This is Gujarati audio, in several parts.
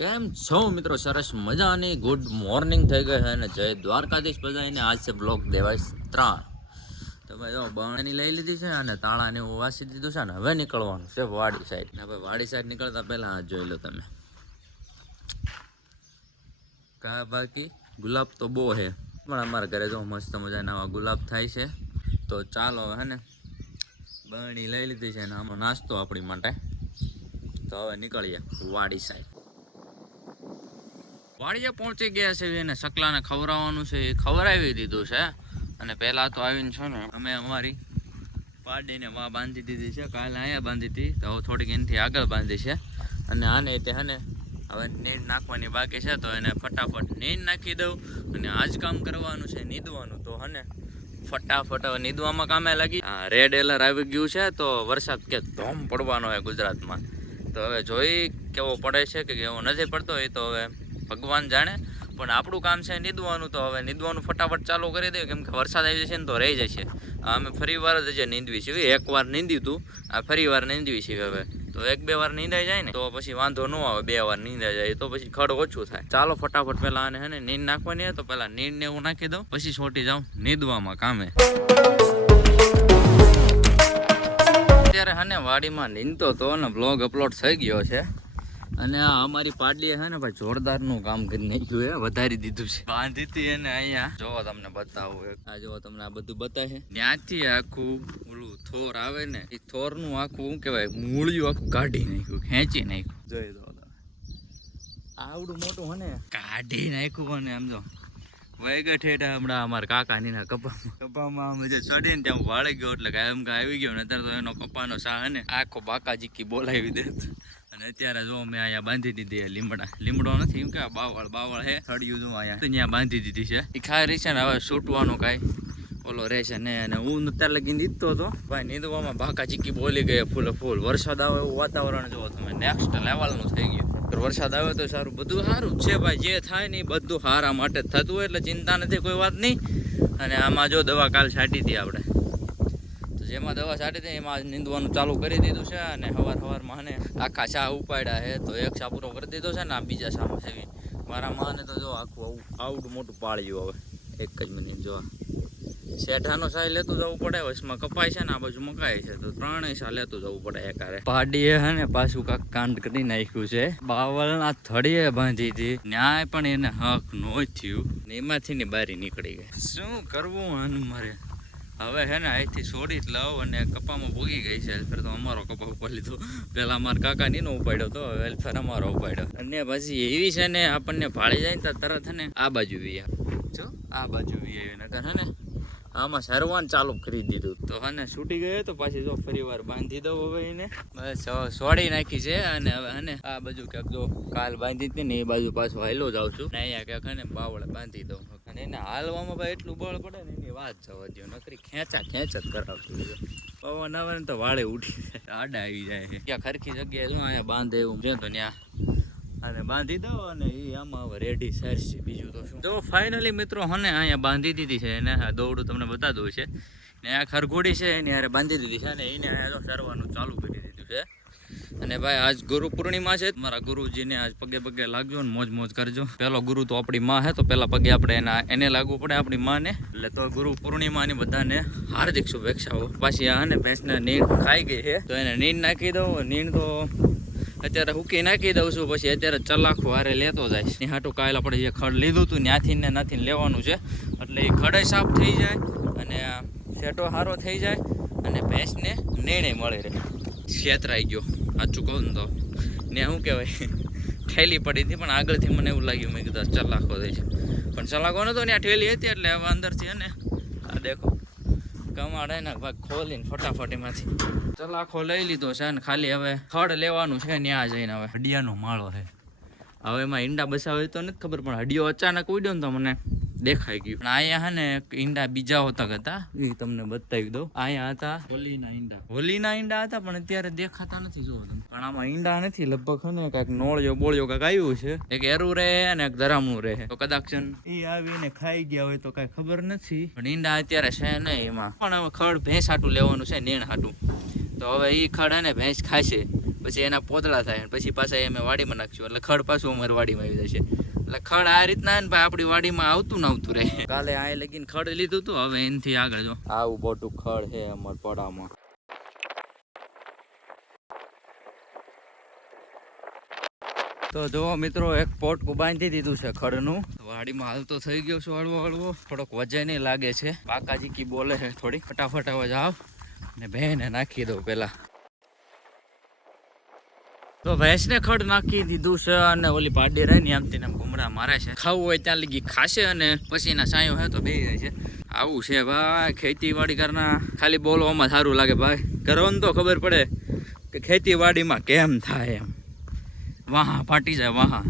કેમ છો મિત્રો? સરસ મજાની ગુડ મોર્નિંગ થઈ ગઈ છે અને જય દ્વારકાધીશ બધાને. આજ છે બ્લોક દેવાય 3. તો ભાઈ જો બાવણી લઈ લીધી છે અને તાળાને એવું વાસી દીધું છે ને હવે નીકળવાનું છે વાડી સાઈડ. ને ભાઈ વાડી સાઈડ નીકળતા પહેલા આ જોઈ લો તમે, કા બાકી ગુલાબ તો બહુ છે પણ અમારા ઘરે જો મસ્ત મજાના આવા ગુલાબ થાય છે. તો ચાલો હે ને બાવણી લઈ લીધી છે ને આમાં નાસ્તો આપણી માટે. તો હવે નીકળીએ વાડી સાઈડ. વાડીએ પહોંચી ગયા છે એને સકલાને ખવડાવવાનું છે એ ખવડાવી દીધું છે. અને પહેલાં તો આવીને છે ને અમે અમારી પાડીને વાં બાંધી દીધી છે. કાલે અહીંયા બાંધી હતી તો હવે થોડીક એનાથી આગળ બાંધી છે. અને આને તે હે ને હવે નીંદ નાખવાની બાકી છે તો એને ફટાફટ નીંદ નાખી દઉં. અને આજ કામ કરવાનું છે નીંદવાનું. તો હે ને ફટાફટ હવે નીંદવામાં કામે લાગી. રેડ એલર્ટ આવી ગયું છે તો વરસાદ કે ધોમ પડવાનો હોય ગુજરાતમાં. તો હવે જોઈ કેવો પડે છે કે કેવો નથી પડતો એ તો હવે ભગવાન જાણે. પણ આપણું કામ છે નીંદવાનું. તો હવે નીંદવાનું ફટાફટ ચાલુ કરી દઈએ કેમ કે વરસાદ આવી જશે ને તો રહી જશે. અમે ફરી વાર જ નીંદવી છીએ. એકવાર નીંદ્યું હતું, આ ફરી વાર નીંદવી છીએ. હવે તો 1-2 વાર નીંદાઈ જાય ને તો પછી વાંધો ન આવે. 2 વાર નીંદાઈ જાય તો પછી ખડ ઓછું થાય. ચાલો ફટાફટ પહેલા આને હે ને નીંદ નાખવાની હોય તો પહેલા નીંદ ને એવું નાખી દઉં પછી છોટી જાઉં નીંદવામાં કામે. અત્યારે હે ને વાડીમાં નીંદતો તો ને બ્લોગ અપલોડ થઈ ગયો છે. અને આ અમારી પાડલીએ છે ને ભાઈ જોરદારનું કામ કરી નાખ્યું છે, વધારી દીધું છે. બાંધી હતી એને અહીંયા જોવો તમને બતાવું. આ જોવો તમને આ બધું બતાવે. ત્યાંથી આખું ઓલું થોર આવે ને એ થોરનું આખું શું કહેવાય મૂળિયું આખું કાઢી નાખ્યું, ખેંચી નાખ્યું. જોઈ દો આવડું મોટું હે ને કાઢી નાખ્યું. અને આમ જો વૈગા ઠેઠા હમણાં અમારા કાકા નીના કપામાં અમે જે ચડી ને ત્યાં વાળી ગયો એટલે કાયમ કા આવી ગયો ને અત્યારે તો એનો કપાનો સા હે ને આખો બાકાજીકી બોલાવી દે. અને અત્યારે જો મેં અહીંયા બાંધી દીધી લીમડો નથી એમ કે બાવળ હે થડિયું જો અહીંયા ત્યાં બાંધી દીધી છે. એ ખાઈ રહી છે ને હવે છૂટવાનું કાંઈ ઓલો રહેશે ને. અને હું અત્યારે લગી નીંદતો હતો ભાઈ, નીંદવામાં બાકાજીકી બોલી ગઈ ફૂલ. વરસાદ આવે એવું વાતાવરણ જો તમે નેક્સ્ટ લેવલનું થઈ ગયું. વરસાદ આવે તો સારું, બધું સારું જ છે ભાઈ. જે થાય ને બધું સારા માટે જ થતું હોય એટલે ચિંતા નથી કોઈ વાત નહીં. અને આમાં જો દવા કાલ છાંટી હતી આપણે, તો જેમાં દવા છાંટી હતી એમાં નીંદવાનું ચાલુ કરી દીધું છે. અને સવારમાં ને આખા શા ઉપાડ્યા છે તો એક શા પૂરો કરી દીધો છે ને આ બીજા શામાં છે. મારા માને તો જો આખું આવડું મોટું પાળ્યું હવે એક જ મિનિટ જો શેઠાનો સાય લેતું જવું પડે. વચમાં કપાય છે ને આ બાજુ મકાઈ છે તો 3 સા લેતું જવું પડે એકારે. પાડીએ હે ને પાછું કાંક કાંડ કરી નાખ્યું છે. બાવળના થડીએ બાંધી હતી ન્યાય પણ એને હક નો થયું ને એમાંથી ની બારી નીકળી ગઈ. શું કરવું આનું મારે હવે હે ને અહીંથી છોડી જ લાવ. અને કપામાં ભોગી ગઈ છે. એલ્ફેર તો અમારો કપા ઉપર લીધો. પહેલાં અમારા કાકા નીનો ઉપાડ્યો તો હવે એલ્ફેર અમારો ઉપાડ્યો. અને પછી એવી છે ને આપણને ભાળી જાય ને તો તરત હે ને આ બાજુ વી જો આ બાજુ વી આવી નગર હે ને આમાં સરવાન ચાલુ કરી દીધું. તો હે ને છૂટી ગયો તો પાછી જો ફરી વાર બાંધી દઉં હવે એને. બસ સોડી નાખી છે. અને હવે હે ને આ બાજુ ક્યાંક જો કાલ બાંધી હતી ને એ બાજુ પાછું હાલો જાઉં છું ને અહીંયા ક્યાંક હે ને બાવળે બાંધી દઉં. અને એને હાલવામાં ભાઈ એટલું બળ પડે ને એની વાત જવા દો. નકરી ખેંચ જ કરાવતું પવન આવે ને તો વાળે ઉઠી જાય, આડા આવી જાય છે. ક્યાં ખરખી જગ્યાએ જો અહીંયા બાંધે એવું છે તો ત્યાં અને બાંધી દો. અને એ આમાં હવે રેડી સરશે બીજું તો શું. જો ફાઇનલી મિત્રો હને અહીંયા બાંધી દીધી છે. એને દોરડું તમને બતા દઉં છે ને આ ખરગોડી છે એની હારે બાંધી દીધી છે. અને એને અહીંયા જો સરવાનું ચાલુ કરી દીધું છે. અને ભાઈ આજ ગુરુ પૂર્ણિમા છે. મારા ગુરુજીને આજ પગે લાગજો ને મોજ કરજો. પેલો ગુરુ તો આપણી માં હે તો પેલા પગે આપણે એને લાગવું પડે આપણી માને. એટલે તો ગુરુ પૂર્ણિમાની બધાને હાર્દિક શુભેચ્છાઓ. પાછી આ ને ભેંસને નીંદ ખાઈ ગઈ છે તો એને નીંદ નાખી દઉં. નીંદ તો અત્યારે હુકી નાખી દઉં છું. પછી અત્યારે ચલાખું હારે લેતો જાય. એ હાટું કાલે આપણે જે ખડ લીધું હતું ત્યાંથી ને નાથી લેવાનું છે એટલે એ ખડે સાફ થઈ જાય અને શેટો સારો થઈ જાય અને ભેંસને નીણે મળી રહે. છેતરાઈ ગયો સાચું કહું ને તો ને શું કહેવાય ઠેલી પડી હતી પણ આગળથી મને એવું લાગ્યું મેં કીધું ચલાખો થઈ છે પણ ચલાખો નહોતો ત્યાં ઠેલી હતી. એટલે હવે અંદરથી ને આ દેખો કમાડે ને ભાગ ખોલીને ફટાફટ એમાંથી ચલાખો લઈ લીધો છે. ને ખાલી હવે ખડ લેવાનું છે ત્યાં જઈને. હવે હડિયાનો માળો છે. હવે એમાં ઈંડા બસાવે તો નથી ખબર પણ હડિયો અચાનક ઉડ્યો ને તો મને દેખાઈ ગયું. પણ અહીંયા હે ને ઈંડા બીજા હોતા હતા એ તમને બતાવી દઉં. અહીંયા હતા હોલીના ઈંડા હતા પણ અત્યારે દેખાતા નથી. જોવો તમે પણ આમાં ઈંડા નથી. લગભગ હે ને કાંઈક નોળિયો બોળિયો કાંઈક આવ્યું છે. એક એરું રહે અને એક ધરામણું રહે. તો કદાચ એ આવીને ખાઈ ગયા હોય તો કાંઈ ખબર નથી. પણ ઈંડા અત્યારે છે નહીં એમાં. પણ હવે ખડ ભેંસ હાટું લેવાનું છે નીણ હાટું. તો હવે એ ખડ હે ને ભેંસ ખાશે પછી એના પોતળા થાય પછી પાછા અમે વાડીમાં નાખશું એટલે ખડ પાછું અમારી વાડીમાં આવી જશે. એટલે ખડ આ રીતના ને ભાઈ આપણી વાડીમાં આવતું ને આવતું રહે. કાલે આ લગીને ખડ લીધું હતું, હવે એનાથી આગળ જો આવું મોટું ખડ છે અમારા પડામાં. તો જો મિત્રો એક પોટકું બાંધી દીધું છે ખડનું. વાડીમાં હાલ તો થઈ ગયો છું હળવો હળવો, થોડોક વજન લાગે છે. બાકાજી કી બોલે છે થોડી ફટાફટ હવે જાવ ને ભેંને નાખી દઉં પેલા. તો ભેંસને ખડ નાખી દીધું છે અને ઓલી પાડી રહી ને આમથી આમ ઘુમરા મારે છે. ખાવું હોય ત્યાં લગી ખાશે અને પછી એના સાયો હે તો બેસી જાય છે. આવું છે ભાઈ ખેતીવાડી કરના. ખાલી બોલવામાં સારું લાગે ભાઈ, કરવાનું તો ખબર પડે કે ખેતીવાડીમાં કેમ થાય એમ. વાહા ફાટી જાય, વાહા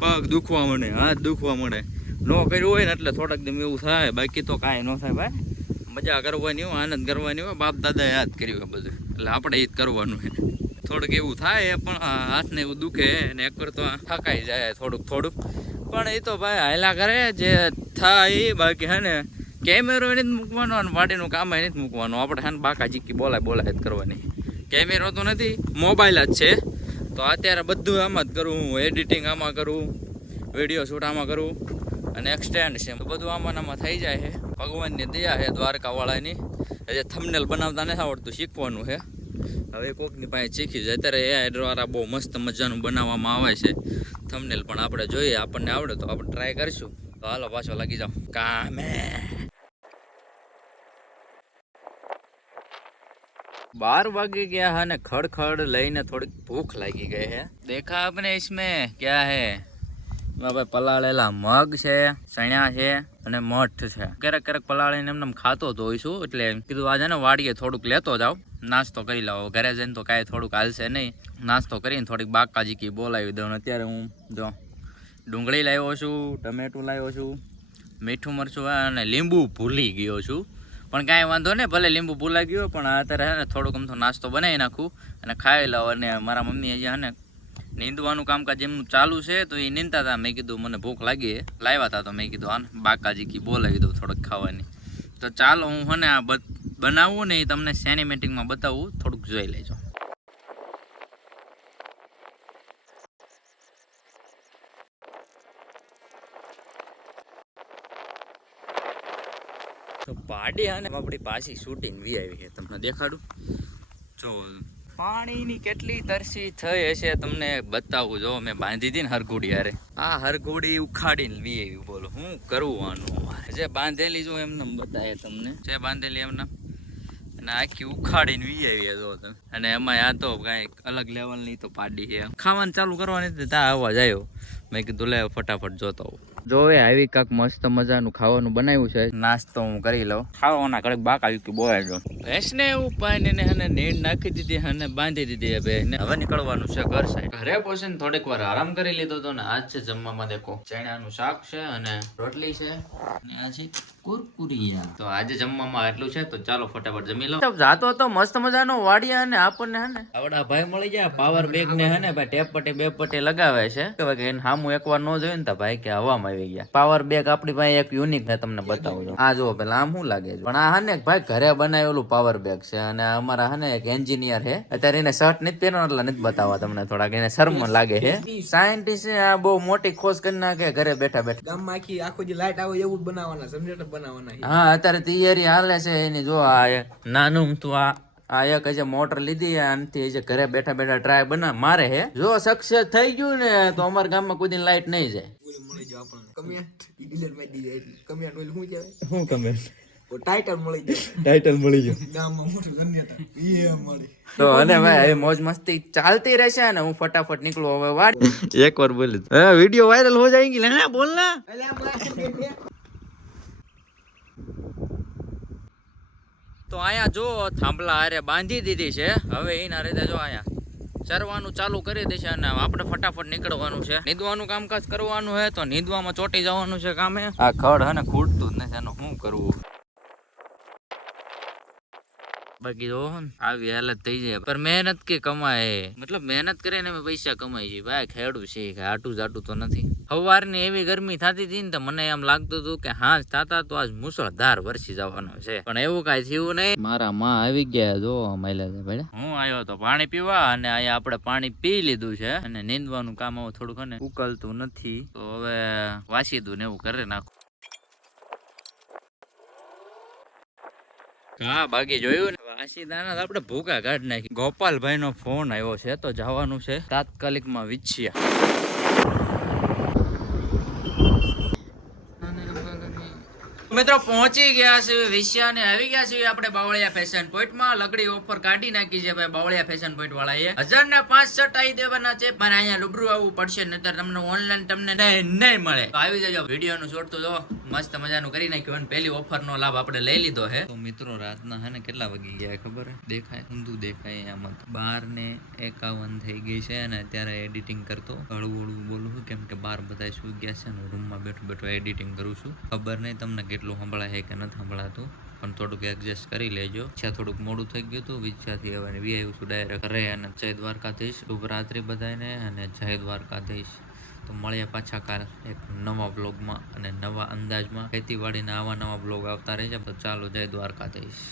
પગ દુખવા મળે, હાથ દુખવા મળે. ન કર્યું હોય ને એટલે થોડાક દિન એવું થાય, બાકી તો કાંઈ ન થાય ભાઈ. મજા કરવાની હોય, આનંદ કરવાની હોય, બાપ દાદા યાદ કર્યું હોય બધું, એટલે આપણે એ જ કરવાનું હોય. થોડુંક એવું થાય પણ હાથને એવું દુખે ને એક વાર તો થકાઈ જાય થોડુંક પણ એ તો ભાઈ હાયલા કરે જે થાય. બાકી હે ને કેમેરો એને જ મૂકવાનો અને વાડીનું કામ એને જ મૂકવાનું. આપણે હે ને બાકાજી કી બોલાય જ કરવાની. કેમેરો તો નથી, મોબાઈલ જ છે. તો અત્યારે બધું આમાં જ કરું, એડિટિંગ આમાં કરું, વિડીયો શૂટ આમાં કરું અને એક્સટેન્ડ છે બધું આમાં થઈ જાય છે. ભગવાનની દયા છે દ્વારકાવાળાની. જે થંબનેલ બનાવતા નથી આવડતું, શીખવાનું છે. હવે કોકની પાસે શીખી જાય. અત્યારે એ દ્વારા બહુ મસ્ત મજાનું બનાવવામાં આવે છે થંબનેલ, પણ આપણે જોઈએ આપણને આવડે તો આપણે ટ્રાય કરીશું. તો હાલો પાછો લાગી જાઓ કામે. 12 વાગે गया है ने खड़ લઈને થોડીક ભૂખ લાગી ગઈ है. देखा आपने इसमें क्या है? ભાઈ પલાળેલા મગ છે, ચણ્યા છે અને મઠ છે. ક્યારેક પલાળીને એમને ખાતો તો હોઈશું, એટલે કીધું આજે ને વાડીએ થોડુંક લેતો જાવ, નાસ્તો કરી લાવો. ઘરે જઈને તો કાંઈ થોડુંક હાલશે નહીં. નાસ્તો કરીને થોડીક બાકાજી કી બોલાવી દઉં. અત્યારે હું જો ડુંગળી લાવ્યો છું, ટમેટું લાવ્યો છું, મીઠું મરચું અને લીંબુ ભૂલી ગયો છું. પણ કાંઈ વાંધો નહીં, ભલે લીંબુ ભૂલાઈ ગયો પણ અત્યારે હે ને થોડુંક અમથો નાસ્તો બનાવી નાખું અને ખાઈ લઉં. અને મારા મમ્મી હજી હે ને નીંદવાનું કામકાજ એમનું ચાલુ છે, તો એ નીંદતા હતા. મેં કીધું મને ભૂખ લાગી, લાવ્યા હતા તો મેં કીધું હા બાકાજી કી બોલાવી દઉં થોડુંક ખાવાની. તો ચાલો હું હે ને આ બનાવું ને એ તમને સિનેમેટિકમાં બતાવું, થોડુંક જોઈ લેજો. તો પાડી અને આપણી પાછી શૂટિંગ વી આવી છે, તમને દેખાડું. જો પાણીની કેટલી તરસી થઈ હશે તમને બતાવું. જો મેં બાંધી હતી ને હરઘોડી, અરે આ હરઘોડી ઉખાડીને વી આવી. બોલો હું કરવાનું અમારે. જે બાંધેલી જો એમને બતાવે તમને, જે બાંધેલી એમને અને આખી ઉખાડીને વી આવી જો તમે. અને એમાં આ તો કાંઈક અલગ લેવલની તો પાડી છે. ખાવાનું ચાલુ કરવાની ત્યાં અવાજ આવ્યો, મેં કીધું લે ફટાફટ જોતો હોઉં. જો હવે આવી કાંક મસ્ત મજાનું ખાવાનું બનાવ્યું છે. નાસ્તો હું કરી લઉં. ખાવાના કડક બાક આવ્યું કે બોય જો ભેંસને એવું પાણીને હને નીંદ નાખી દીધી અને બાંધી દીધી. ભેંસને હવે નીકળવાનું છે ઘર સાઈડ. ઘરે પહોંચીને થોડીક વાર આરામ કરી લીધો હતો ને આજ છે જમવામાં દેખો ચણાનું શાક છે અને રોટલી છે અને આ છે કુરકુરિયા. તો આજે જમવામાં એટલું છે, તો ચાલો ફટાફટ જમી લો. જાતો હતો મસ્ત મજાનો વાડિયા અને આપણને હે ને આવડા ભાઈ મળી ગયા પાવર બેગ ને હે ને ભાઈ ટેપ પટ્ટી બે પટ્ટી લગાવે છે કે એને સામું એકવાર ન જોયું ને તો ભાઈ કે હવામાં આવી ગયા. પાવર બેગ આપણી પાસે એક યુનિક મેં તમને બતાવું છું. આ જો પેલા આમ શું લાગે છે, પણ આ હે ને ભાઈ ઘરે બનાવેલું પાવર બેગ છે. અને અમારા હે ને એક એન્જિનિયર છે, અત્યારે એને શર્ટ નથી પહેરવાનો એટલે નથી બતાવવા તમને, થોડાક એને શરમ લાગે છે. સાયન્ટિસ્ટ આ બહુ મોટી ખોજ કરી નાખે ઘરે બેઠા બેઠા. ગામમાં આખો જે લાઈટ આવે એવું બનાવવાના, જનરેટર બનાવવાના. હા અત્યારે તૈયારી હાલે છે એની. જો આ નાનું તું આ એક જે મોટર લીધી આનાથી જે ઘરે બેઠા બેઠા ટ્રાય મારે છે. જો સક્સેસ થઈ ગયું ને તો અમારા ગામમાં કોઈ દિન લાઈટ નહીં જાય. તો અને ભાઈ મોજ મસ્તી ચાલતી રહેશે ને હું ફટાફટ નીકળું હવે વાત. એક વાર બોલી વિડિયો વાયરલ હો જાયગી લે બોલ ના. તો અહીંયા જો થાંભલા હારે બાંધી દીધી છે. હવે એના રીતે જો અહીંયા ચરવાનું ચાલુ કરી દેશે અને આપણે ફટાફટ નીકળવાનું છે. નીંદવાનું કામકાજ કરવાનું છે, તો નીંદવામાં ચોટી જવાનું છે કામે. આ ખડ હે ને ખૂટતું જ નથી, એનું શું કરવું. બાકી જો ને આવી હાલત થઈ જાય પર મહેનત કે કમાય મતલબ મહેનત કરે ને પૈસા કમાય છે ભાઈ ખેડૂ છે આટું જાટું તો નથી સવારની એવી ગરમી થતી હતી ને તો મને એમ લાગતું હતું કે હા થતા તો આજ મુસળધાર વરસી જવાનો છે પણ એવું કઈ થયું નહીં મારા માં આવી ગયા જો માયલા છે ભાઈ હું આવ્યો તો પાણી પીવા અને અહીંયા આપણે પાણી પી લીધું છે અને નીંદવાનું કામ હવે થોડુંક ને ઉકલતું નથી તો હવે વાસી દઉં ને એવું કરે નાખું હા બાકી જોયું ને વાસીદાના આપણે ભૂકા કાઢી નાખી ગોપાલભાઈ નો ફોન આવ્યો છે તો જવાનું છે તાત્કાલિક માં વિછિયા મિત્રો પહોંચી ગયા છે વિછિયા ને આવી ગયા છે આપણે બાવળિયા ફેશન પોઈન્ટ માં લગડી ઓફર કાઢી નાખી છે ભાઈ બાવળિયા ફેશન પોઈન્ટ વાળા એ 1005 શર્ટ આવી દેવાના છે મારે અહીંયા રૂબરૂ આવવું પડશે નહીતર તમને ઓનલાઈન તમને નહીં મળે તો આવી જજો વિડીયો નું શોર્ટ તો જો મસ્ત મજાનું કરી નાખ્યું અને પહેલી ઓફર નો લાભ આપણે લઈ લીધો છે તો મિત્રો રાતના હે ને કેટલા વાગી ગયા ખબર દેખાય ઊંધું દેખાય આમાં 12:51 થઈ ગઈ છે અને અત્યારે એડિટિંગ કરતો હળવું હળવું બોલું છું કેમ કે બાર બધા સુઈ ગયા છે ને રૂમમાં બેઠો એડિટિંગ કરું છું ખબર નહીં તમને કેટલું સંભળાય છે કે નથી સંભળાતું પણ થોડુંક એડજસ્ટ કરી લેજો છે થોડુંક મોડું થઈ ગયું હતું વિચારથી હવે આવ્યું છું ડાયરેક્ટ ઘરે અને જય દ્વારકાધીશ શુભ રાત્રિ બધાને અને જય દ્વારકાધીશ તો મળીએ પાછા કાલ એક નવા બ્લોગમાં અને નવા અંદાજમાં ખેતીવાડીના આવા નવા બ્લોગ આવતા રહેશે તો ચાલો જય દ્વારકાધીશ